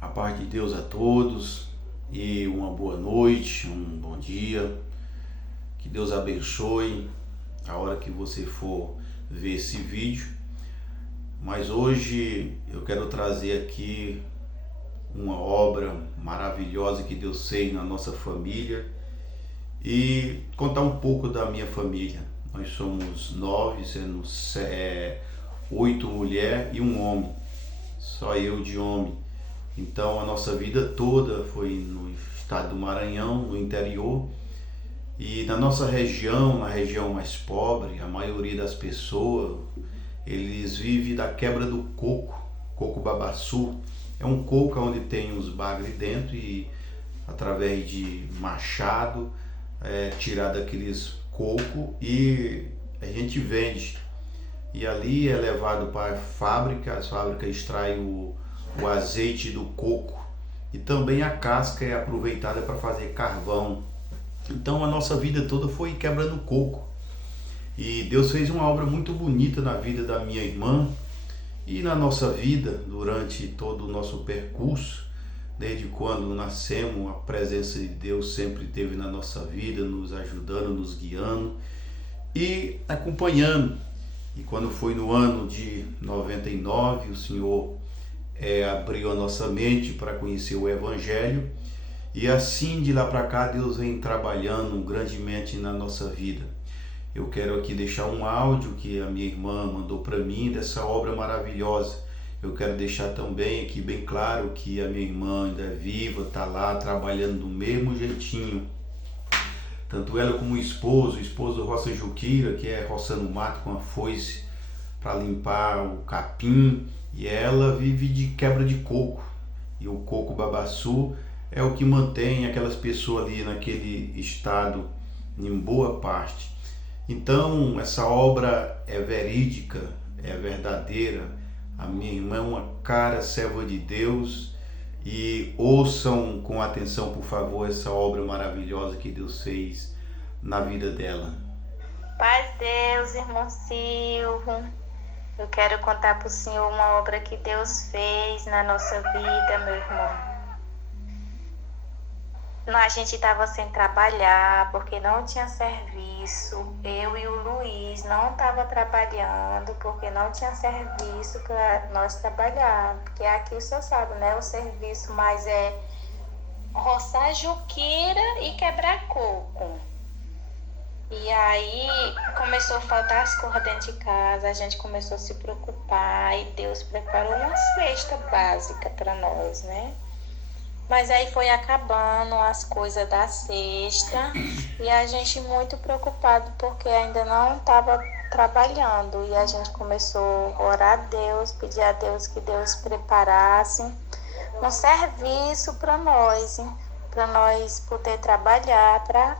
A paz de Deus a todos e uma boa noite, um bom dia. Que Deus abençoe a hora que você for ver esse vídeo. Mas hoje eu quero trazer aqui uma obra maravilhosa que Deus fez na nossa família e contar um pouco da minha família. Nós somos 9, sendo 8 mulheres e um homem, só eu de homem. Então a nossa vida toda foi no estado do Maranhão, no interior, e na nossa região, na região mais pobre, a maioria das pessoas, eles vivem da quebra do coco babaçu. É um coco onde tem uns bagres dentro e através de machado tirar daqueles coco e a gente vende. E ali é levado para a fábrica, as fábricas extraem o azeite do coco e também a casca é aproveitada para fazer carvão. Então a nossa vida toda foi quebrando coco. E Deus fez uma obra muito bonita na vida da minha irmã e na nossa vida durante todo o nosso percurso. Desde quando nascemos, a presença de Deus sempre esteve na nossa vida, nos ajudando, nos guiando e acompanhando. E quando foi no ano de 99, o Senhor abriu a nossa mente para conhecer o Evangelho. E assim de lá para cá Deus vem trabalhando grandemente na nossa vida. Eu quero aqui deixar um áudio que a minha irmã mandou para mim dessa obra maravilhosa. Eu quero deixar também aqui bem claro que a minha irmã ainda é viva, está lá trabalhando do mesmo jeitinho. Tanto ela como o esposo roça juquira, que é roçando mato com a foice para limpar o capim. E ela vive de quebra de coco. E o coco babaçu é o que mantém aquelas pessoas ali naquele estado em boa parte. Então essa obra é verídica, é verdadeira. A minha irmã é uma cara serva de Deus. E ouçam com atenção, por favor, essa obra maravilhosa que Deus fez na vida dela. Paz Deus, irmão Silvio. Eu quero contar para o Senhor uma obra que Deus fez na nossa vida, meu irmão. A gente estava sem trabalhar porque não tinha serviço. Eu e o Luiz não estava trabalhando porque não tinha serviço para nós trabalhar. Porque aqui o senhor sabe, né? O serviço mais é roçar juquira e quebrar coco. E aí começou a faltar as coisas dentro de casa, a gente começou a se preocupar e Deus preparou uma cesta básica para nós, né? Mas aí foi acabando as coisas da cesta e a gente muito preocupado porque ainda não estava trabalhando. E a gente começou a orar a Deus, pedir a Deus que Deus preparasse um serviço para nós poder trabalhar, para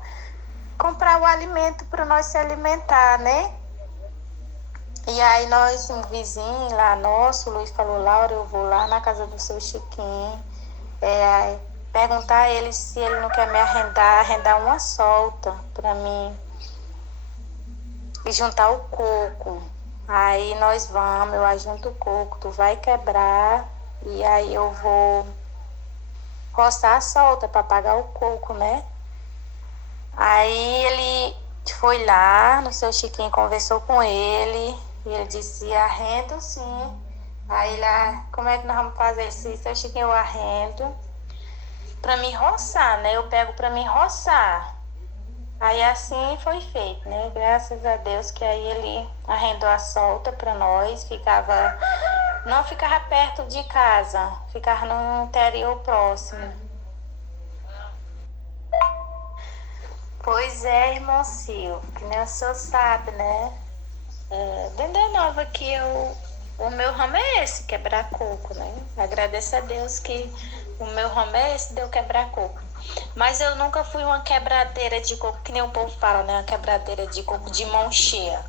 comprar o alimento para nós se alimentar, né? E aí nós, um vizinho lá nosso, o Luiz falou: Laura, eu vou lá na casa do seu Chiquinho, perguntar a ele se ele não quer me arrendar uma solta para mim e juntar o coco. Aí nós vamos, eu ajunto o coco, tu vai quebrar e aí eu vou roçar a solta para pagar o coco, né? Aí ele foi lá no seu Chiquinho, conversou com ele e ele disse: arrendo sim. Aí lá, como é que nós vamos fazer isso? Seu Chiquinho, eu arrendo para me roçar, né? Eu pego para me roçar. Aí assim foi feito, né? Graças a Deus que aí ele arrendou a solta para nós, não ficava perto de casa, ficava no interior próximo. Pois é, irmão Silvio, que nem o senhor sabe, né? Dentro da nova que o meu ramo é esse, quebrar coco, né? Agradeço a Deus que o meu ramo é esse, deu quebrar coco. Mas eu nunca fui uma quebradeira de coco, que nem o povo fala, né? Uma quebradeira de coco de mão cheia.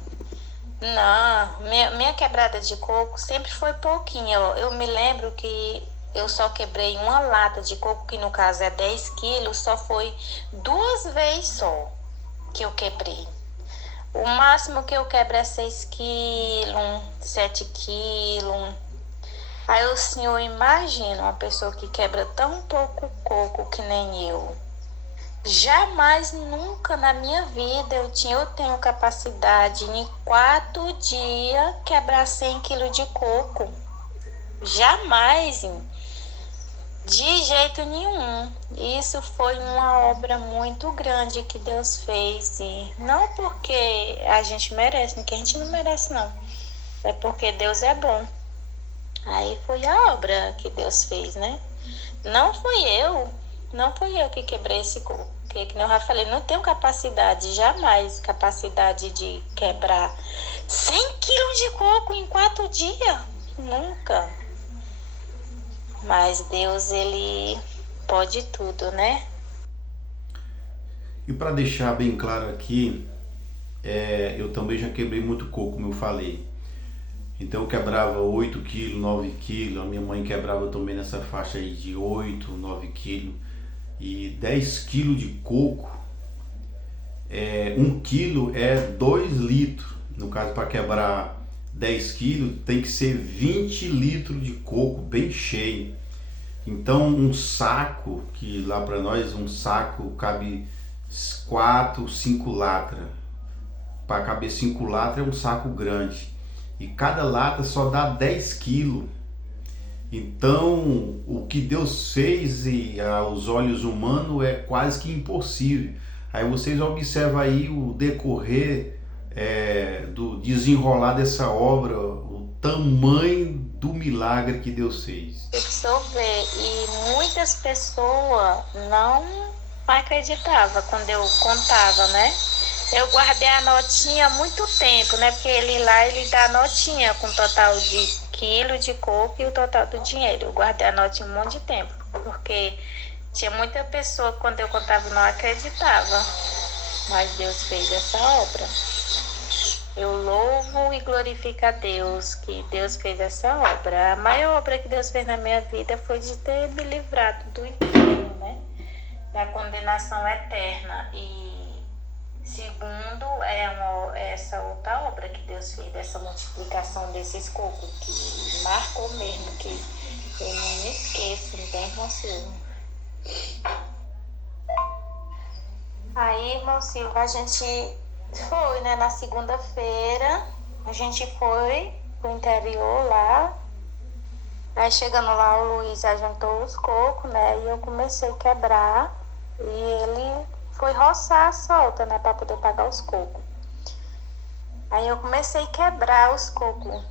Não, minha quebrada de coco sempre foi pouquinha. Eu me lembro que eu só quebrei uma lata de coco, que no caso é 10 quilos, só foi 2 vezes só que eu quebrei. O máximo que eu quebro é 6 quilos, 7 quilos. Aí o senhor imagina uma pessoa que quebra tão pouco coco que nem eu. Jamais, nunca na minha vida eu tenho capacidade em 4 dias quebrar 100 quilos de coco. Jamais, de jeito nenhum. Isso foi uma obra muito grande que Deus fez. E não porque a gente merece, que a gente não merece não. É porque Deus é bom. Aí foi a obra que Deus fez, né? Não fui eu que quebrei esse coco. Porque, como eu já falei, não tenho jamais capacidade de quebrar 100 quilos de coco em 4 dias. Nunca. Mas Deus, Ele pode tudo, né? E para deixar bem claro aqui, eu também já quebrei muito coco, como eu falei. Então eu quebrava 8 quilos, 9 quilos, a minha mãe quebrava também nessa faixa aí de 8, 9 quilos. E 10 quilos de coco, 1 quilo é 2 litros. No caso, para quebrar 10 quilos, tem que ser 20 litros de coco bem cheio. Então um saco, que lá para nós um saco cabe 4, 5 latras. Para caber 5 latras é um saco grande. E cada lata só dá 10 quilos. Então o que Deus fez aos olhos humanos é quase que impossível. Aí vocês observam aí o decorrer do desenrolar dessa obra, o tamanho do milagre que Deus fez. Eu ver, e muitas pessoas não acreditavam quando eu contava, né? Eu guardei a notinha há muito tempo, né? Porque ele dá a notinha com o total de quilo de coco e o total do dinheiro. Eu guardei a notinha um monte de tempo, porque tinha muita pessoa quando eu contava não acreditava. Mas Deus fez essa obra. Eu louvo e glorifico a Deus que Deus fez essa obra. A maior obra que Deus fez na minha vida foi de ter me livrado do inferno, né? Da condenação eterna. E segundo, essa outra obra que Deus fez, dessa multiplicação desses cocos, que marcou mesmo, que eu não me esqueço, não tem, irmão Silvio? Aí, irmão Silvio, a gente foi, né, na segunda-feira, a gente foi pro interior lá. Aí chegando lá, o Luiz ajuntou os cocos, né, e eu comecei a quebrar, e ele foi roçar a solta, né, para poder pagar os cocos. Aí eu comecei a quebrar os cocos.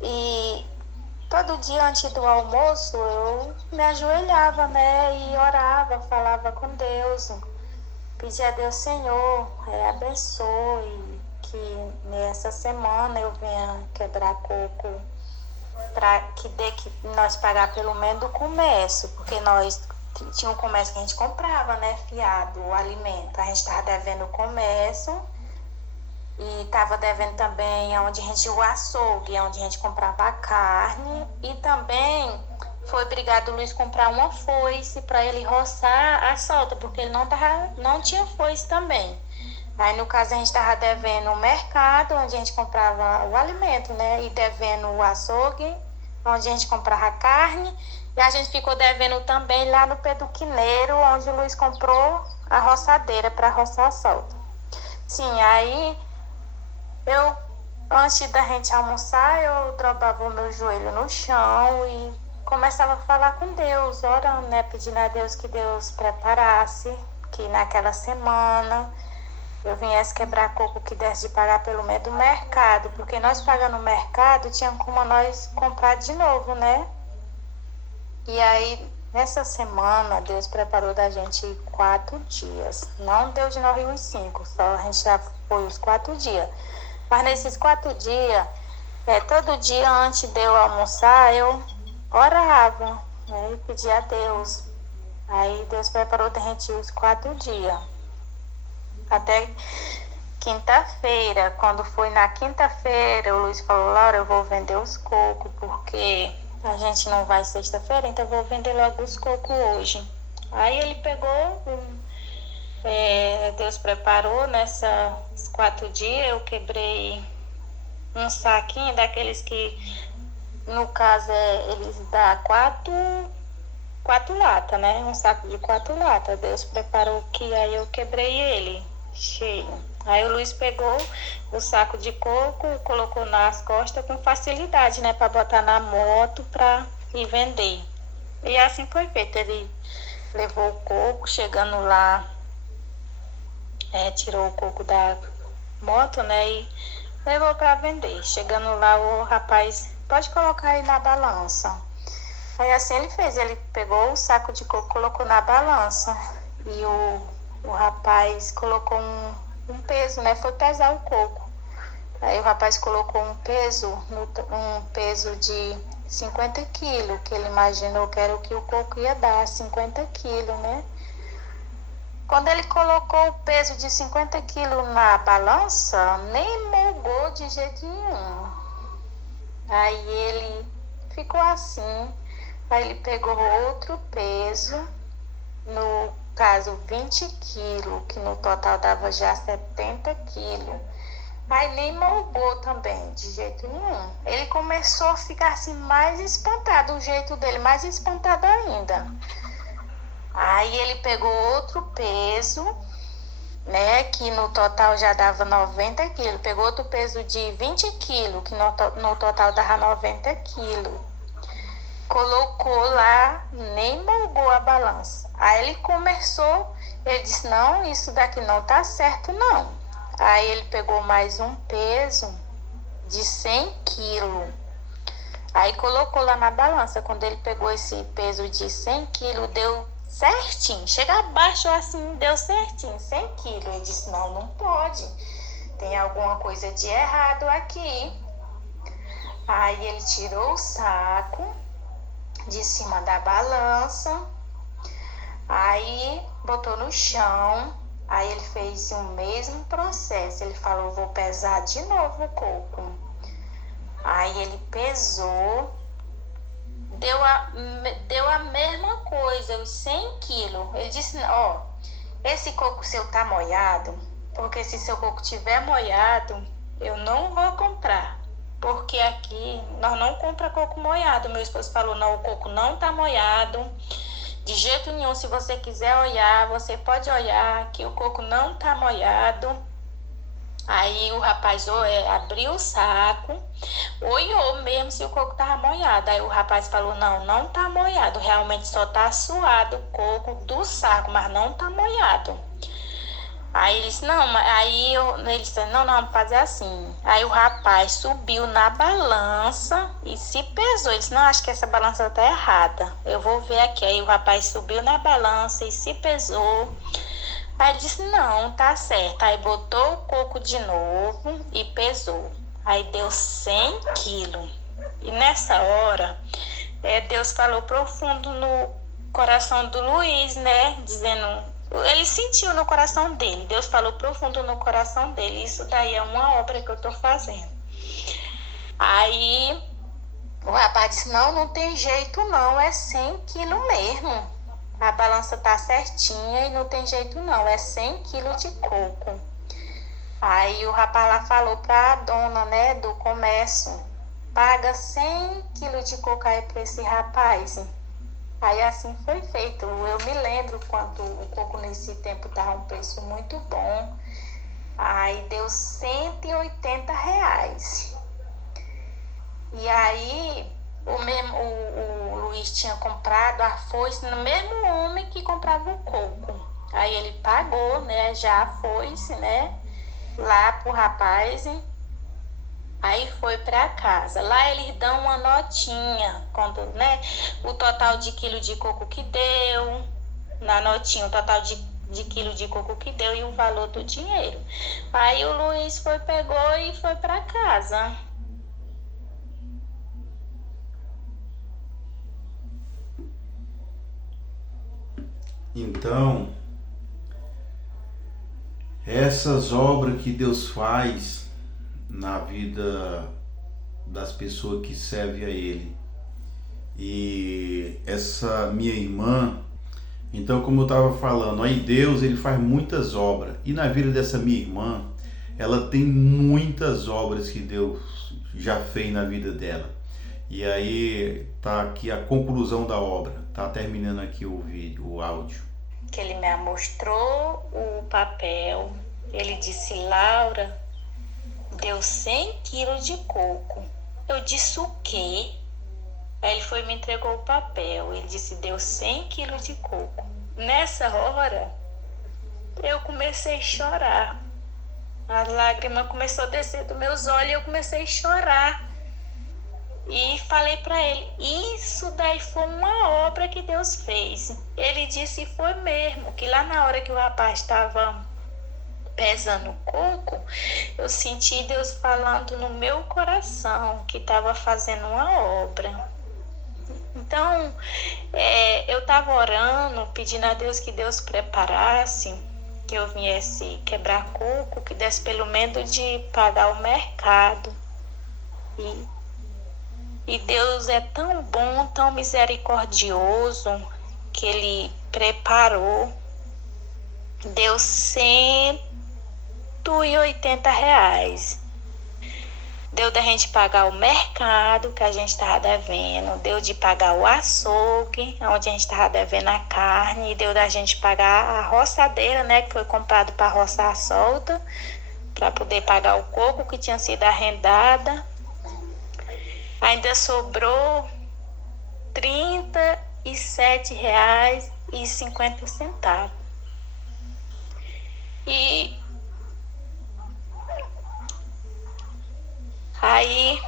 E todo dia antes do almoço eu me ajoelhava, né, e orava, falava com Deus, pedia a Deus, Senhor, abençoe, que nessa semana eu venha quebrar coco, para que dê que nós pagar pelo menos do comércio, porque nós tinha um comércio que a gente comprava, né, fiado, o alimento. A gente estava devendo o comércio e estava devendo também o açougue, onde a gente comprava a carne. E também foi obrigado o Luiz comprar uma foice para ele roçar a solta, porque ele não tinha foice também. Aí, no caso, a gente estava devendo o mercado, onde a gente comprava o alimento, né, e devendo o açougue, onde a gente comprava a carne. E a gente ficou devendo também lá no Peduquineiro, onde o Luiz comprou a roçadeira para roçar a solta. Sim, aí antes da gente almoçar, eu dobrava o meu joelho no chão e começava a falar com Deus, orando, né, pedindo a Deus que Deus preparasse, que naquela semana eu viesse quebrar coco que desse de pagar pelo meio do mercado, porque nós pagando no mercado, tinha como nós comprar de novo, né? E aí, nessa semana, Deus preparou da gente 4 dias. Não deu de nós os 5, só a gente já foi os 4 dias. Mas nesses 4 dias, todo dia antes de eu almoçar, eu orava, né, e pedia a Deus. Aí Deus preparou da gente os 4 dias. Até quinta-feira, quando foi na quinta-feira, o Luiz falou, Laura, eu vou vender os cocos, porque a gente não vai sexta-feira, então eu vou vender logo os cocos hoje. Aí ele pegou, Deus preparou nesses 4 dias, eu quebrei um saquinho daqueles que no caso, eles dão quatro latas, né? Um saco de 4 latas. Deus preparou que aí eu quebrei ele cheio. Aí o Luiz pegou o saco de coco, colocou nas costas com facilidade, né? Para botar na moto para ir vender. E assim foi feito. Ele levou o coco, chegando lá, tirou o coco da moto, né? E levou para vender. Chegando lá, o rapaz, pode colocar aí na balança. Aí assim ele fez, ele pegou o saco de coco, colocou na balança. E o rapaz colocou um peso, né? Foi pesar o coco. Aí o rapaz colocou um peso de 50 quilos, que ele imaginou que era o que o coco ia dar, 50 quilos, né? Quando ele colocou o peso de 50 quilos na balança, nem molgou de jeito nenhum. Aí ele ficou assim. Aí ele pegou outro peso, no caso 20 quilos, que no total dava já 70 quilos. Aí nem molgou também, de jeito nenhum. Ele começou a ficar assim mais espantado, o jeito dele mais espantado ainda. Aí ele pegou outro peso, né, que no total já dava 90 quilos. Pegou outro peso de 20 quilos, que no total dava 90 quilos. Colocou lá, nem molgou a balança. Aí ele disse, não, isso daqui não tá certo não. Aí ele pegou mais um peso de 100 quilos. Aí colocou lá na balança. Quando ele pegou esse peso de 100 quilos, deu certinho. Chega abaixo assim, deu certinho, 100 quilos. Ele disse, não pode. Tem alguma coisa de errado aqui. Aí ele tirou o saco de cima da balança, aí botou no chão, aí ele fez o mesmo processo. Ele falou, vou pesar de novo o coco. Aí ele pesou, deu a mesma coisa, os 100 quilos. Ele disse, esse coco seu tá molhado, porque se seu coco tiver molhado, eu não vou comprar. Porque aqui nós não compramos coco molhado. Meu esposo falou, não, o coco não tá molhado. De jeito nenhum, se você quiser olhar, você pode olhar que o coco não tá molhado. Aí o rapaz abriu o saco, olhou mesmo se o coco tava molhado. Aí o rapaz falou, não tá molhado. Realmente só tá suado o coco do saco, mas não tá molhado. Aí ele disse, ele disse, não, vamos fazer assim. Aí o rapaz subiu na balança e se pesou. Ele disse, não, acho que essa balança tá errada. Eu vou ver aqui. Aí o rapaz subiu na balança e se pesou. Aí ele disse, não, tá certo. Aí botou o coco de novo e pesou. Aí deu 100 quilos. E nessa hora, Deus falou profundo no coração do Luiz, né? Dizendo... Ele sentiu no coração dele. Deus falou profundo no coração dele. Isso daí é uma obra que eu tô fazendo. Aí o rapaz disse, não tem jeito não. É 100 quilos mesmo. A balança tá certinha e não tem jeito não. É 100 quilos de coco. Aí o rapaz lá falou pra dona, né, do comércio. Paga 100 quilos de coco aí pra esse rapaz. Aí assim foi feito. Eu me lembro quando o coco nesse tempo estava um preço muito bom. Aí deu R$180. E aí o Luiz tinha comprado a foice no mesmo homem que comprava o coco. Aí ele pagou, né, já a foice, né, lá pro rapaz. Aí foi para casa. Lá eles dão uma notinha, né? O total de quilo de coco que deu, na notinha, o total de quilo de coco que deu e o valor do dinheiro. Aí o Luiz pegou e foi para casa. Então, essas obras que Deus faz na vida das pessoas que servem a Ele. E essa minha irmã, então, como eu estava falando, aí Deus, Ele faz muitas obras. E na vida dessa minha irmã, ela tem muitas obras que Deus já fez na vida dela. E aí tá aqui a conclusão da obra. Tá terminando aqui o vídeo, o áudio. Que ele me mostrou o papel. Ele disse: Laura, deu 100 quilos de coco. Eu disse: o quê? Aí ele foi e me entregou o papel. Ele disse: deu 100 quilos de coco. Nessa hora, eu comecei a chorar. A lágrima começou a descer dos meus olhos e eu comecei a chorar. E falei para ele: isso daí foi uma obra que Deus fez. Ele disse: foi mesmo, que lá na hora que o rapaz estava pesando o coco, eu senti Deus falando no meu coração que estava fazendo uma obra. Então, eu estava orando, pedindo a Deus que Deus preparasse, que eu viesse quebrar coco, que desse pelo menos de pagar o mercado. E Deus é tão bom, tão misericordioso, que Ele preparou. Deu R$180. Deu da gente pagar o mercado que a gente estava devendo. Deu de pagar o açougue, onde a gente estava devendo a carne. E deu da gente pagar a roçadeira, né, que foi comprado para roçar a solta, para poder pagar o coco que tinha sido arrendada. Ainda sobrou R$37,50. E aí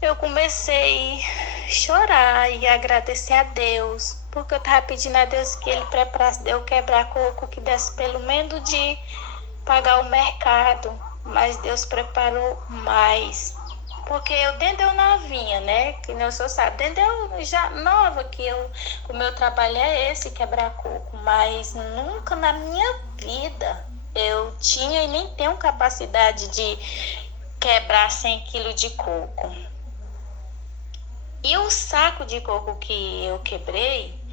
eu comecei a chorar e agradecer a Deus, porque eu estava pedindo a Deus que Ele preparasse de eu quebrar coco, que desse pelo menos de pagar o mercado. Mas Deus preparou mais. Porque dentro eu novinha, né? Que nem o senhor sabe, dentro eu já nova, que o meu trabalho é esse, quebrar coco. Mas nunca na minha vida eu tinha e nem tenho capacidade de quebrar 100 quilos de coco. E o saco de coco que eu quebrei,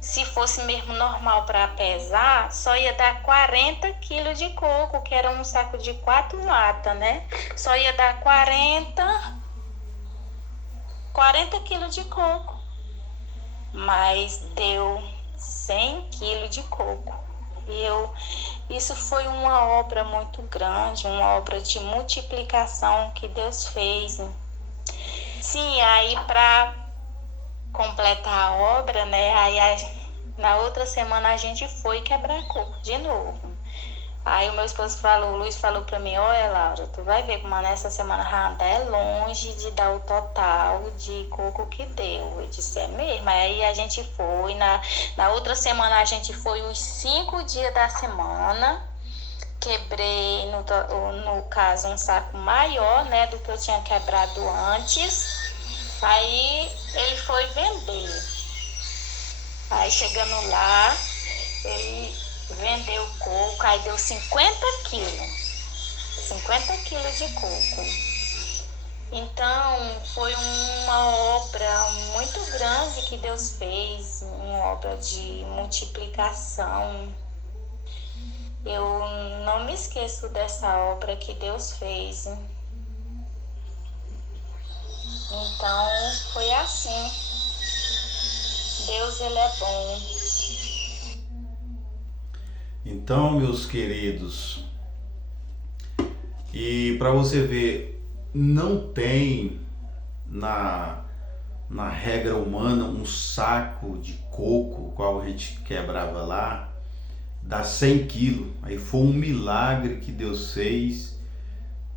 se fosse mesmo normal para pesar, só ia dar 40 quilos de coco, que era um saco de 4 latas, né? Só ia dar 40 quilos de coco. Mas deu 100 quilos de coco. E isso foi uma obra muito grande, uma obra de multiplicação que Deus fez. Sim, aí para completar a obra, né? Aí na outra semana a gente foi quebrar coco de novo. Aí o meu esposo o Luiz falou pra mim: olha, Laura, tu vai ver como nessa semana Randa é longe de dar o total de coco que deu. Eu disse: é mesmo? Aí a gente foi, na outra semana a gente foi os 5 dias da semana. Quebrei, no caso, um saco maior, né, do que eu tinha quebrado antes. Aí ele foi vender. Aí chegando lá, ele vendeu o coco, aí deu 50 quilos. 50 quilos de coco. Então, foi uma obra muito grande que Deus fez, uma obra de multiplicação. Eu não me esqueço dessa obra que Deus fez. Então, foi assim. Deus, Ele é bom. Então, meus queridos, e para você ver, não tem na regra humana um saco de coco, qual a gente quebrava lá, dá 100 quilos. Aí foi um milagre que Deus fez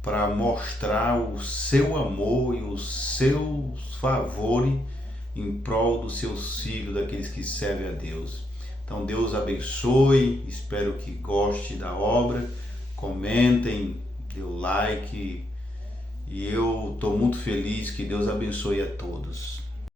para mostrar o seu amor e os seus favores em prol dos seus filhos, daqueles que servem a Deus. Então Deus abençoe, espero que goste da obra, comentem, dê o like, e eu estou muito feliz, que Deus abençoe a todos.